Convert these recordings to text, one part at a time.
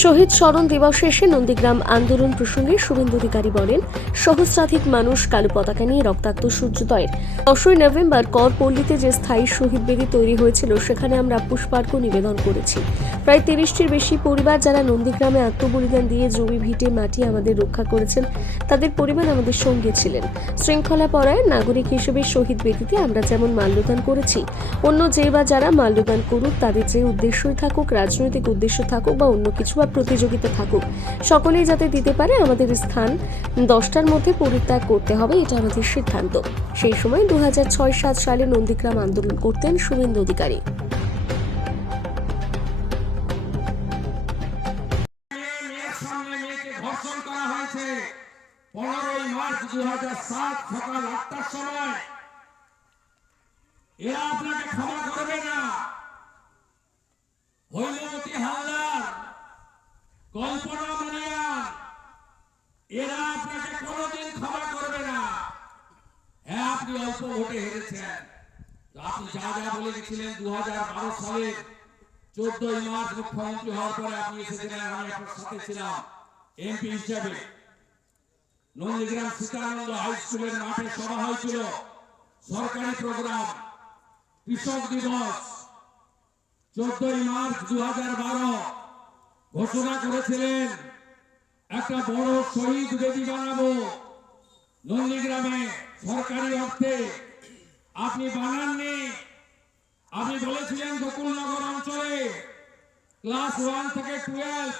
শহীদ স্মরণ দিবসে এসে নন্দীগ্রাম আন্দোলন প্রসঙ্গে শুভেন্দু অধিকারী বলেন, সহস্রাধিক মানুষ কালো পতাকা নিয়ে রক্তাক্ত সূর্যোদয়ের। দশই নভেম্বর করপল্লীতে যে স্থায়ী শহীদ বেদি তৈরি হয়েছিল, সেখানে আমরা পুষ্পার্ঘ নিবেদন করেছি। প্রায় তিরিশটির বেশি পরিবার যারা নন্দীগ্রামে আত্মবলিদান দিয়ে জমি, ভিটে, মাটি আমাদের রক্ষা করেছেন, তাদের পরিবার আমাদের সঙ্গে ছিলেন। শৃঙ্খলা পরায়ণ নাগরিক হিসেবে শহীদ বেদিতে আমরা যেমন মাল্যদান করেছি, অন্য যে বা যারা মাল্যদান করুক, তাদের যে উদ্দেশ্যই থাকুক, রাজনৈতিক উদ্দেশ্য থাকুক বা অন্য কিছু বা প্রতিযোগিতা থাকুক, সকলেই যাতে দিতে পারে আমাদের স্থান। দশটার মধ্যে পরিত্যাগ করতে হবে, এটা আমাদের সিদ্ধান্ত। সেই সময় দু সাত সালে নন্দীগ্রাম আন্দোলন করতেন শুভেন্দু অধিকারী। পনেরোই মার্চ দু সাত সকাল আটটার সময় এরা আপনাকে ক্ষমা করবে না। হালদার। কল্পনা মারিয়ান এরা আপনাকে কোনোদিন ক্ষমা করবে না। হ্যাঁ আপনি অল্প ভোটে হেরেছেন। আপনি যা যা বলে গেছিলেন দু হাজার বারো সালে, চোদ্দই মার্চ মুখ্যমন্ত্রী হওয়ার পরে আপনি এসেছিলেন, আমি আপনার সাথে ছিলাম, এমপি হিসাবে। নন্দীগ্রাম সীতানন্দ হাই স্কুলের মাঠে সভা হয়েছিল। সরকারি প্রোগ্রাম, কৃষক দিবস। চোদ্দই মার্চ দু হাজার বারো ঘোষণা করেছিলেন, একটা বড় শহীদ বেদি বানাবো নন্দীগ্রামে সরকারি অর্থে, আপনি বানাননি। আপনি বলেছিলেন গোকুলনগর অঞ্চলে ক্লাস ওয়ান থেকে টুয়েলভ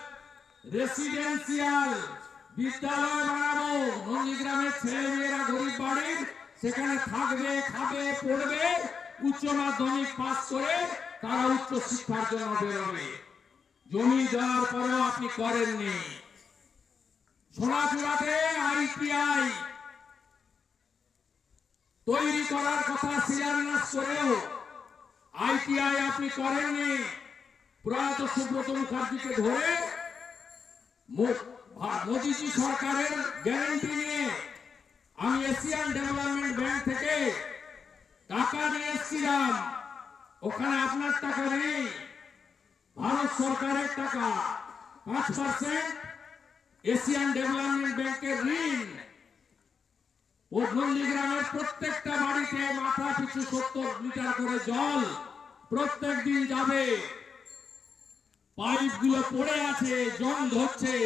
রেসিডেন্সিয়াল বিদ্যালয় বানাবো। নন্দীগ্রামের ছেলে মেয়েরা গরিব বাড়ির, সেখানে থাকবে, খাবে, পড়বে, উচ্চ মাধ্যমিক পাস করে তারা উচ্চ শিক্ষার জন্য বেরোবে। জমি দেওয়ার পরেও আপনি করেননি। সোনাচূড়াতে আইটিআই তৈরি করার কথা শিলান্যাস করেও আইটিআই আপনি করেননি। প্রয়াত সুব্রত মুখার্জিকে ধরে মোদিজি সরকারের গ্যারান্টি নিয়ে আমি এশিয়ান ডেভেলপমেন্ট ব্যাংক থেকে টাকা নিয়ে এসেছিলাম। ওখানে আপনার টাকা নেই। ভারত সরকারের টাকা, পাঁচ পার্সেন্ট এশিয়ান ডেভেলপমেন্ট ব্যাংকের ঋণ। ও নন্দীগ্রামের প্রত্যেকটা বাড়িতে মাথা পিছু সত্তর লিটার করে জল প্রত্যেক দিন যাবে। পাইপগুলো পড়ে আছে, জং ধরছে।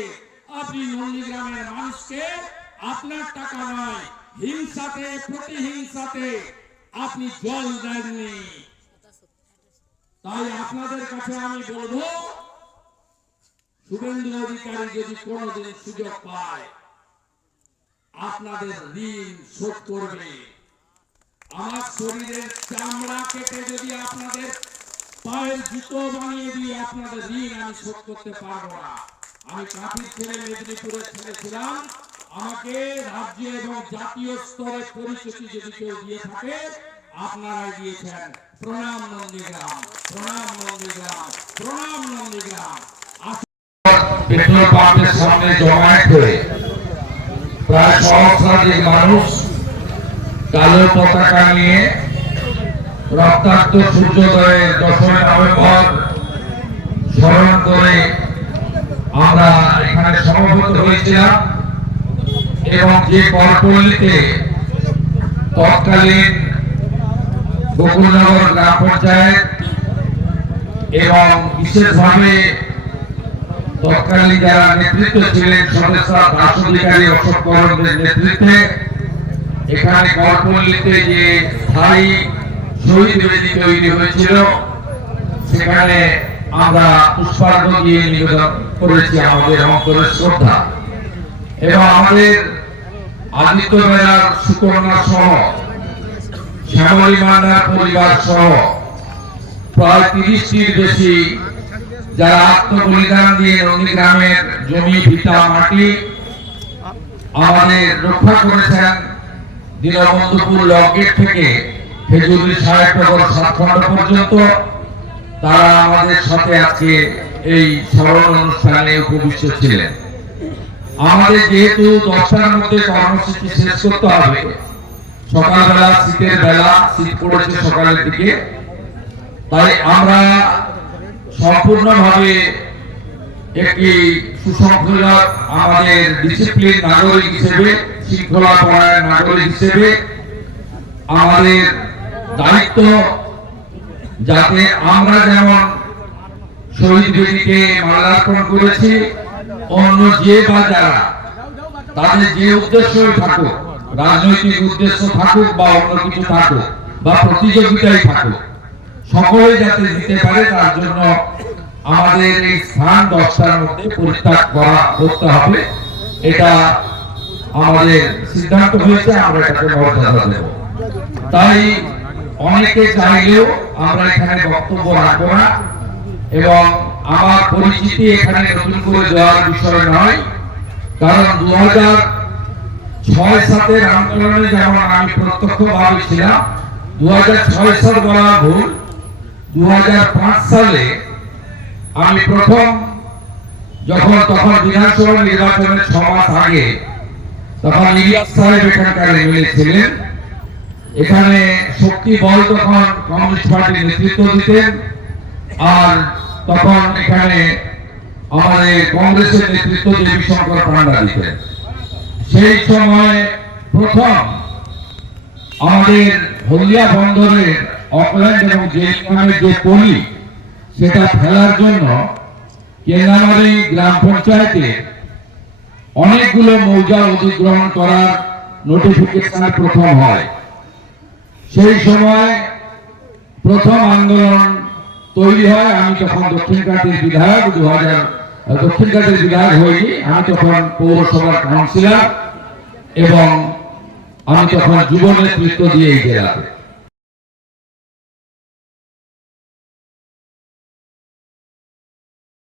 আপনি নন্দীগ্রামের মানুষকে আপনার টাকা নয়, হিংসাতে, প্রতিহিংসাতে আপনি জল দেননি। তাই আপনাদের কাছে আমি বলব, শুভেন্দু অধিকারী যদি কোনোদিন সুযোগ পায়, আপনাদের ঋণ শোধ করবে। আমার শরীরের চামড়া কেটে যদি আপনাদের পায়ের জুতো বানিয়ে দিয়ে আপনাদের ঋণ আমি শোধ করতে পারব না। আমি কাপির ছেলে, মেদিনীপুরের ছেলে ছিলাম। আমাকে রাজ্য এবং জাতীয় স্তরে পরিচিতি যদি কেউ দিয়ে থাকে, আপনারাই দিয়েছেন। প্রণাম নন্দীগ্রাম। কালো পতাকা নিয়ে আমরা এখানে এবং যে তৎকালীন গোকুলনগর গ্রাম পঞ্চায়েত এবং বিশেষভাবে তৎকালীন যারা নেতৃত্ব ছিলেন সদস্যা দাস অধিকারী অশোক করণদের নেতৃত্বে, এখানে গড়পল্লীতে যে স্থায়ী শহীদ বেদি তৈরি হয়েছিল, সেখানে আমরা পুষ্পার্ঘ দিয়ে নিবেদন করেছি, আমাদের অন্তরের শ্রদ্ধা। এবং আমাদের আদিত্য বেলার সুকন্যা সহ, শ্যামলী মান্নার পরিবার সহ প্রায় তিরিশটির বেশি যারা আত্মবলিদান দিয়ে নন্দীগ্রামের জমি, ভিটা, মাটি আমাদের রক্ষা করেছেন দীনবন্ধুপুর থেকে খেজুরি সাতখণ্ড পর্যন্ত। তারা আমাদের সাথে আজকে এই স্মরণ অনুষ্ঠানে উপবিষ্ট ছিলেন। আমাদের যেহেতু দশটার মধ্যে কর্মসূচি শেষ করতে হবে, সকালবেলা শীতের বেলা শীত পড়েছে সকালের দিকে। তাই আমরা সম্পূর্ণভাবে একটি সুশৃঙ্খলা আমাদের ডিসিপ্লিন নাগরিক হিসেবে, শৃঙ্খলা পরায়ণ নাগরিক হিসেবে আমাদের দায়িত্ব যাতে আমরা যেমন শহীদ বেদিকে মাল্যার্পণ করেছি, অন্য যে বা যারা তাদের যে উদ্দেশ্যই থাকুক, রাজনৈতিক উদ্দেশ্য থাকুক বা অন্য কিছু থাকুক বা প্রতিযোগিতাই থাকুক সকলে যাতে দিতে পারে, তার জন্য আমাদের এই স্থান দশটার মধ্যে পরিত্যাগ করা করতে হবে। এটা আমাদের সিদ্ধান্ত হয়েছে, আমরা এটাকে মর্যাদা দেব। তাই অনেকে চাইলেও আমরা এখানে বক্তব্য রাখব না এবং আমার পরিচিতি এখানে নতুন করে দেওয়ার বিষয় নয়। কারণ দু হাজার ছয় সাতের আন্দোলনে যেমন আমি প্রত্যক্ষ ছিলাম দু হাজার ছয় সাল বলা ভুল দু হাজার পাঁচ সালে আমি প্রথম যখন তখন বিধানসভা নির্বাচনের ছ মাস আগে তখন ইলিয়াস সাহেব এখানকার এমএলএ এখানে শক্তি বল তখন কমিউনিস্ট পার্টির নেতৃত্ব দিতেন আর তখন এখানে আমাদের কংগ্রেসের নেতৃত্ব দেবী শঙ্কর পান্ডা দিতেন। সেই সময় প্রথম আমাদের হলদিয়া বন্দরের অকল্যান্ড এবং জেলখানের যে পলি, সেটা ফেলার জন্য কেন্দ্রামারি গ্রাম পঞ্চায়েতে অনেকগুলো মৌজা অধিগ্রহণ করার নোটিফিকেশন প্রথম হয়। সেই সময় প্রথম আন্দোলন তৈরি হয়। আমি তখন দক্ষিণ বিধায়ক দু হাজার বিধায়ক আমি তখন পৌরসভার কাউন্সিলর এবং আমি তখন যুব নেতৃত্ব দিয়ে এই জেলাতে।